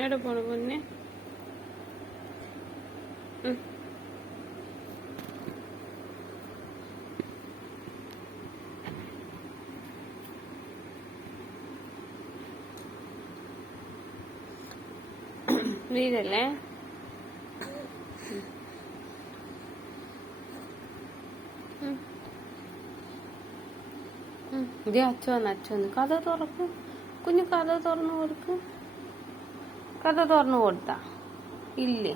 എവിടെ പോണ പൊന്നെ? വീടല്ലേ? ഇത് അച്ഛന്ന് കഥ തുറക്ക്. കുഞ്ഞു കഥ തുറന്നു കൊടുക്ക്. കഥ തുറന്നു കൊടുത്താ ഇല്ലേ?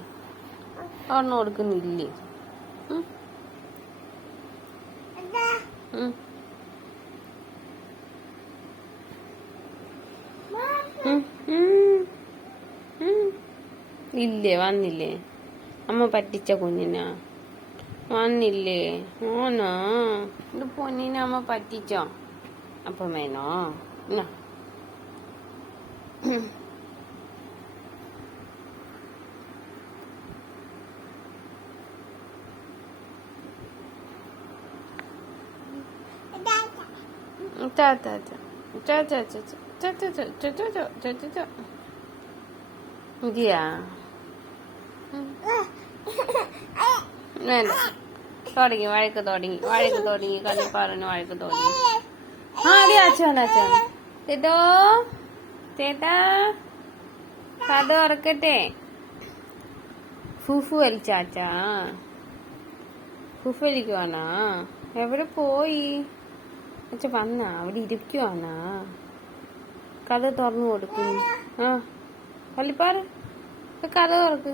തുറന്നു കൊടുക്കുന്നില്ലേ? ഇല്ലേ? വന്നില്ലേ? അമ്മ പറ്റിച്ച കുഞ്ഞിനാ? വന്നില്ലേ? ഓനോ ഇത് പൊന്നിനെ അമ്മ പറ്റിച്ചോ? അപ്പം വേണോ? മതിയാ? വേണ്ട. തുടങ്ങി വഴക്ക് തുടങ്ങി കളിപ്പാറിന് വഴക്ക് തുടങ്ങി. ആ അതെ അച്ഛൻ ചേട്ടോ ചേട്ടാ കഥ ഉറക്കട്ടെ. ഫുഫു വലിച്ചാച്ചാ? ഫുഫു വലിക്കുവാണാ? എവിടെ പോയി? അച്ഛ വന്നാ? അവിടെ ഇരിക്കുവാണാ? കഥ തുറന്നു കൊടുക്കും. ആ കളിപ്പാറ് കഥ തുറക്ക്.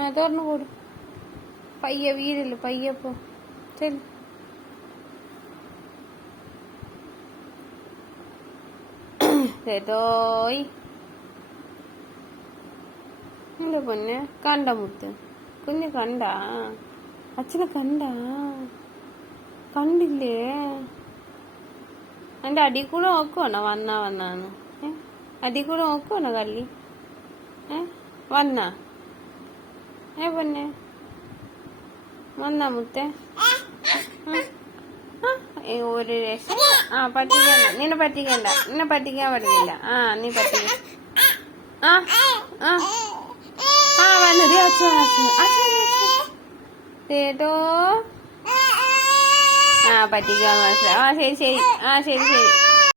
ആ തുറന്നു കൊടു. പയ്യ വീരല്ലേ പയ്യപ്പോ ചെല്ലു. ചേട്ടോയ് എന്റെ പൊന്നെ കണ്ട മുത്ത് കുഞ്ഞ് കണ്ടാ? അച്ഛനെ കണ്ടില്ലേ? എന്റെ അടി കൂടെ നോക്കുവാണോ വന്നാന്ന്? അടി കൂടെ നോക്കുവാണോ കള്ളി? വന്നാ? പൊന്നെ വന്നാ മുത്തേ? ഒരു രക്ഷ. പറ്റിക്കണ്ട. നിന്നെ പറ്റിക്കാൻ പറ്റില്ല. നീ പറ്റിക്ക. വന്നത് കേട്ടോ? പറ്റിക്കാൻ മനസ്സിലാവും. ശരി.